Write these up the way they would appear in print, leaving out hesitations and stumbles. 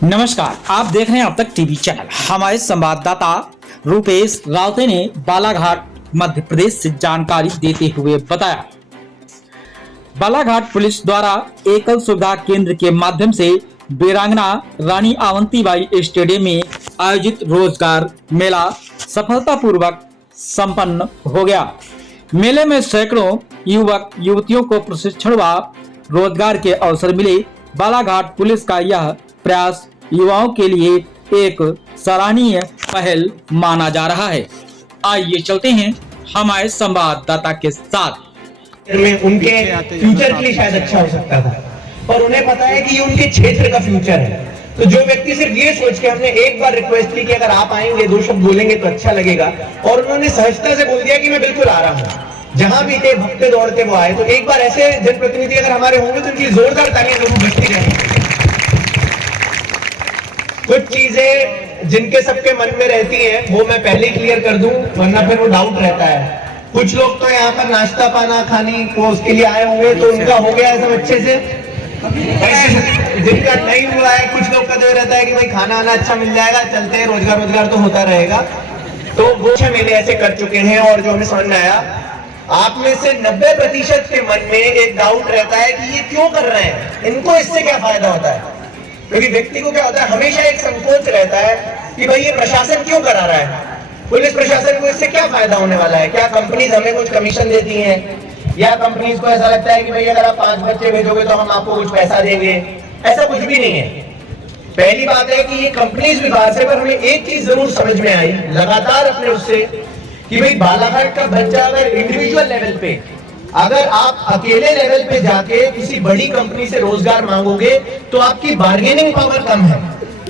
नमस्कार, आप देख रहे हैं अब तक टीवी चैनल। हमारे संवाददाता रूपेश रावते ने बालाघाट मध्य प्रदेश से जानकारी देते हुए बताया, बालाघाट पुलिस द्वारा एकल सुविधा केंद्र के माध्यम से वीरांगना रानी आवंतीबाई स्टेडियम में आयोजित रोजगार मेला सफलतापूर्वक संपन्न हो गया। मेले में सैकड़ों युवक युवतियों को प्रशिक्षण व रोजगार के अवसर मिले। बालाघाट पुलिस का यह प्रयास युवाओं के लिए एक सराहनीय पहल माना जा रहा है। आइए चलते हैं हमारे संवाददाता के साथ। में उनके फ्यूचर के लिए शायद अच्छा हो सकता था, पर उन्हें पता है कि ये उनके क्षेत्र का फ्यूचर है। तो जो व्यक्ति सिर्फ ये सोच के, हमने एक बार रिक्वेस्ट की कि अगर आप आएंगे, दो शब्द बोलेंगे तो अच्छा लगेगा, और उन्होंने सहजता से बोल दिया कि मैं बिल्कुल आ रहा हूँ। जहां भी थे भगते दौड़ते वो आए। तो एक बार ऐसे जनप्रतिनिधि अगर हमारे होंगे तो इनकी जोरदार तालियां जरूर बजती रहेंगी। कुछ चीजें जिनके सबके मन में रहती हैं वो मैं पहले ही क्लियर कर दूं, वरना फिर वो डाउट रहता है। कुछ लोग तो यहाँ पर नाश्ता पाना खाने को उसके लिए आए होंगे, तो उनका हो गया है सब अच्छे से। जिनका नहीं हुआ है, कुछ लोग का जो रहता है कि भाई खाना आना अच्छा मिल जाएगा, चलते हैं, रोजगार तो होता रहेगा। तो वो मेले ऐसे कर चुके हैं। और जो हमें समझ में आया, आप में से 90% के मन में एक डाउट रहता है कि ये क्यों कर रहे हैं, इनको इससे क्या फायदा होता है। क्योंकि व्यक्ति को क्या होता है, हमेशा एक संकोच रहता है कि भाई ये प्रशासन क्यों करा रहा है, पुलिस प्रशासन को इससे क्या फायदा होने वाला है, क्या कंपनीज हमें कुछ कमीशन देती हैं, या कंपनीज को ऐसा लगता है कि भाई अगर आप 5 बच्चे भेजोगे तो हम आपको कुछ पैसा देंगे। ऐसा कुछ भी नहीं है। पहली बात है कि ये कंपनीज भी बाहर से, पर हमें एक चीज जरूर समझ में आई लगातार अपने उससे, कि भाई बालाघाट का बच्चा अगर इंडिविजुअल लेवल पे, अगर आप अकेले लेवल पे जाके किसी बड़ी कंपनी से रोजगार मांगोगे तो आपकी बार्गेनिंग पावर कम है।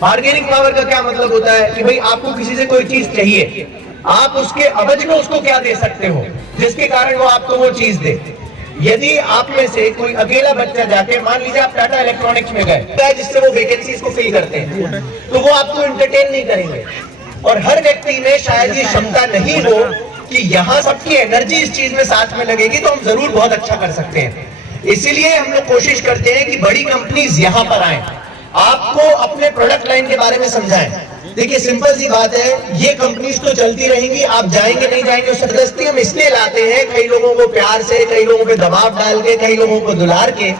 बार्गेनिंग पावर का क्या मतलब होता है कि भाई आपको किसी से कोई चीज चाहिए, आप उसके अवज में उसको क्या दे सकते हो जिसके कारण वो आपको वो चीज दे। यदि आप में से कोई अकेला बच्चा जाके, मान लीजिए आप टाटा इलेक्ट्रॉनिक्स में गए, जिससे वो वैकेंसीज को फिल करते हैं, तो वो आपको एंटरटेन नहीं करेंगे। और हर व्यक्ति में शायद ये क्षमता नहीं हो कि यहाँ सबकी एनर्जी इस चीज में साथ में लगेगी तो हम जरूर बहुत अच्छा कर सकते हैं। इसीलिए हम लोग कोशिश करते हैं कि बड़ी कंपनीज यहाँ पर आए, आपको अपने प्रोडक्ट लाइन के बारे में समझाएं। देखिए सिंपल सी बात है, ये कंपनीज तो चलती रहेंगी, आप जाएंगे नहीं जाएंगे, जबरदस्ती हम इसलिए लाते हैं, कई लोगों को प्यार से, कई लोगों पे दबाव डाल के, कई लोगों को दुलार के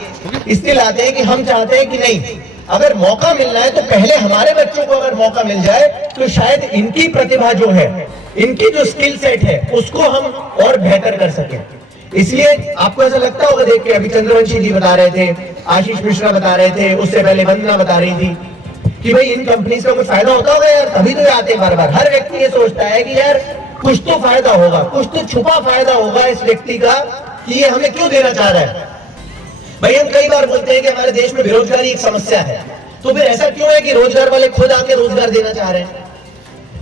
इसलिए लाते हैं कि हम चाहते हैं कि नहीं, अगर मौका मिलना है तो पहले हमारे बच्चों को अगर मौका मिल जाए तो शायद इनकी प्रतिभा जो है, इनकी जो स्किल सेट है, उसको हम और बेहतर कर सकें। इसलिए आपको ऐसा लगता होगा देख के, अभी चंद्रवंशी जी बता रहे थे, आशीष मिश्रा बता रहे थे, उससे पहले वंदना बता रही थी कि भाई इन कंपनीज का कोई फायदा होता होगा यार, तभी तो आते हैं बार बार। हर व्यक्ति ये सोचता है कि यार कुछ तो फायदा होगा, कुछ तो छुपा फायदा होगा इस व्यक्ति का कि ये हमें क्यों देना चाह रहा है। भाई हम कई बार बोलते हैं कि हमारे देश में बेरोजगारी एक समस्या है, तो फिर ऐसा क्यों है कि रोजगार वाले खुद आके रोजगार देना चाह रहे हैं।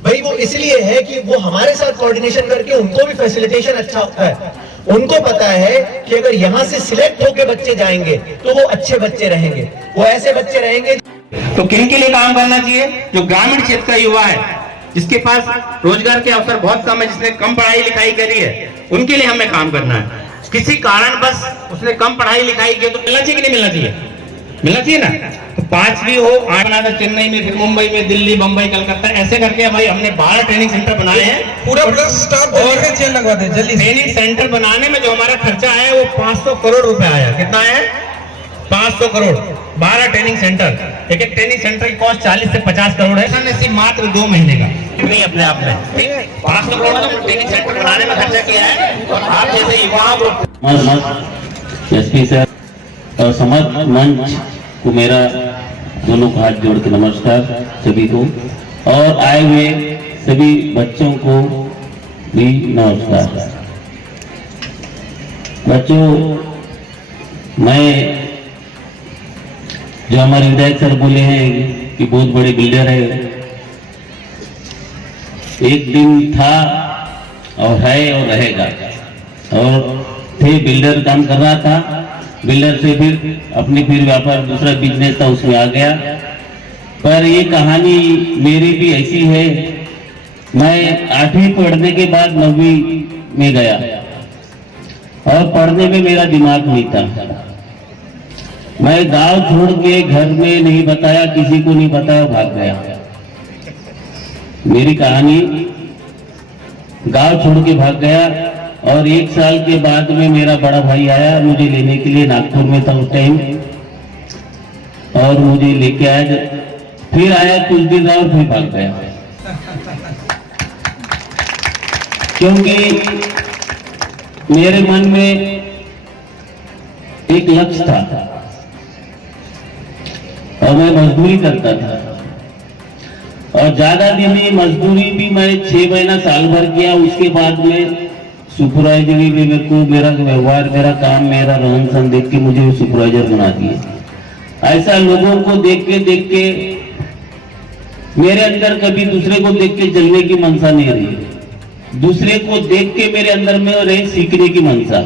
भाई वो इसलिए है कि वो हमारे साथ कोऑर्डिनेशन करके, उनको भी फैसिलिटेशन अच्छा होता है, उनको पता है कि अगर यहाँ से सिलेक्ट होकर बच्चे जाएंगे तो वो अच्छे बच्चे रहेंगे, वो ऐसे बच्चे रहेंगे। तो किन के लिए काम करना चाहिए? जो ग्रामीण क्षेत्र का युवा है, जिसके पास रोजगार के अवसर बहुत कम है, जिसने कम पढ़ाई लिखाई करी है, उनके लिए हमें काम करना है। किसी कारण बस उसने कम पढ़ाई लिखाई की तो मिलना चाहिए कि नहीं मिलना चाहिए? मिलना चाहिए ना। तो 5वीं हो, 8 बना था चेन्नई में, फिर मुंबई में, दिल्ली, बंबई, कलकत्ता, ऐसे करके भाई हमने 12 ट्रेनिंग सेंटर बनाए हैं। पूरा स्टाफ और चेन लगवा दे जल्दी। ट्रेनिंग सेंटर बनाने में जो हमारा खर्चा आया वो 500 करोड़ रुपए आया। कितना है? 500 करोड़। 12 ट्रेनिंग सेंटर, एक एक ट्रेनिंग सेंटर की कॉस्ट 40 से 50 करोड़ है। सिर्फ मात्र 2 महीने का नहीं अपने आप में 500 करोड़ का ट्रेनिंग सेंटर बनाने में खर्चा किया है। और आप जैसे युवाओं को, एसपी सर और समर्थ मंच को मेरा दोनों हाथ जोड़ के नमस्कार सभी को, और आए हुए सभी बच्चों को भी नमस्कार। बच्चों, मैं जो हमारे विधायक सर बोले हैं कि बहुत बड़े बिल्डर है, एक दिन था और है और रहेगा। और थे बिल्डर काम कर रहा था, बिल्डर से फिर व्यापार दूसरा बिजनेस था उसमें आ गया। पर ये कहानी मेरी भी ऐसी है, मैं 8वीं पढ़ने के बाद 9वीं में गया और पढ़ने में मेरा दिमाग नहीं था। मैं गांव छोड़ के घर में नहीं बताया, किसी को नहीं बताया, भाग गया। मेरी कहानी गांव छोड़ के भाग गया। और 1 साल के बाद में मेरा बड़ा भाई आया मुझे लेने के लिए, नागपुर में था उस टाइम, और मुझे लेके आया। फिर आया, कुछ दिन रहा और फिर भाग गया, क्योंकि मेरे मन में एक लक्ष्य था और मैं मजदूरी करता था। और ज्यादा दिन में मजदूरी भी मैं 6 महीना साल भर किया। उसके बाद में सुपरवाइजरी में मेरे को, मेरा व्यवहार, मेरा काम, मेरा रहन सहन देख के मुझे सुपरवाइजर बना दिए। ऐसा लोगों को देख के मेरे अंदर कभी दूसरे को देख के जलने की मनसा नहीं रही। दूसरे को देख के मेरे अंदर में रही सीखने की मनसा।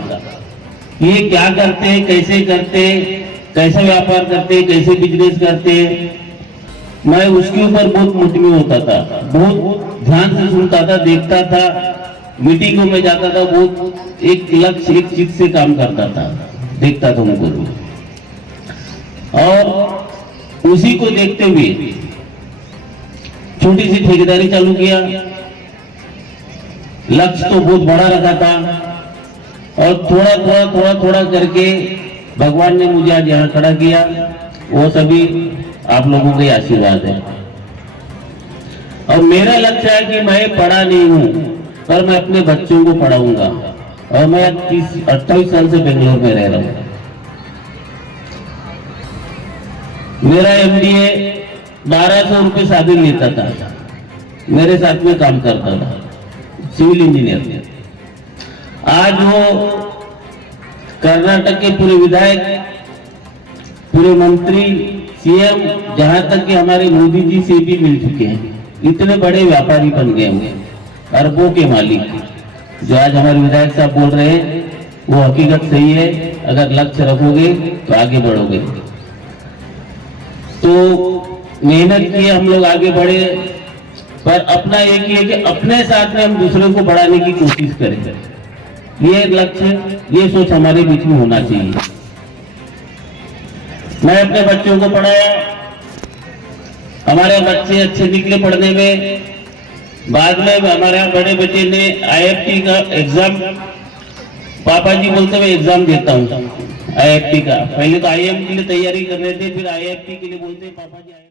ये क्या करते हैं, कैसे करते हैं, कैसे व्यापार करते हैं, कैसे बिजनेस करते हैं, मैं उसके ऊपर बहुत मोटिवेट होता था, बहुत ध्यान से सुनता था, देखता था। मीटिंगों में जाता था, बहुत एक लक्ष्य, एक चीज से काम करता था, देखता था उनको भी। और उसी को देखते हुए छोटी सी ठेकेदारी चालू किया। लक्ष्य तो बहुत बड़ा रखा था और थोड़ा करके भगवान ने मुझे आज यहाँ खड़ा किया। वो सभी आप लोगों के आशीर्वाद है। और मेरा लक्ष्य है कि मैं पढ़ा नहीं हूं, पर मैं अपने बच्चों को पढ़ाऊंगा। और मैं 28 साल से बेंगलोर में रह रहा हूं। मेरा MBA 1200 रुपये साधन लेता था, मेरे साथ में काम करता था, सिविल इंजीनियर। आज वो कर्नाटक के पूरे विधायक, पूरे मंत्री, CM, जहां तक कि हमारे मोदी जी से भी मिल चुके हैं। इतने बड़े व्यापारी बन गए होंगे, अरबों के मालिक। जो आज हमारे विधायक साहब बोल रहे हैं वो हकीकत सही है। अगर लक्ष्य रखोगे तो आगे बढ़ोगे। तो मेहनत किए, हम लोग आगे बढ़े, पर अपना एक ही है कि अपने साथ में हम दूसरे को बढ़ाने की कोशिश करें। ये लक्ष्य, ये सोच हमारे बीच में होना चाहिए। मैं अपने बच्चों को पढ़ाया, हमारे बच्चे अच्छे निकले पढ़ने में। बाद में हमारे बड़े बेटे ने IFT का एग्जाम, पापा जी बोलते मैं एग्जाम देता हूँ IFT का। पहले तो IIM के लिए तैयारी कर रहे थे, फिर IFT के लिए बोलते पापा जी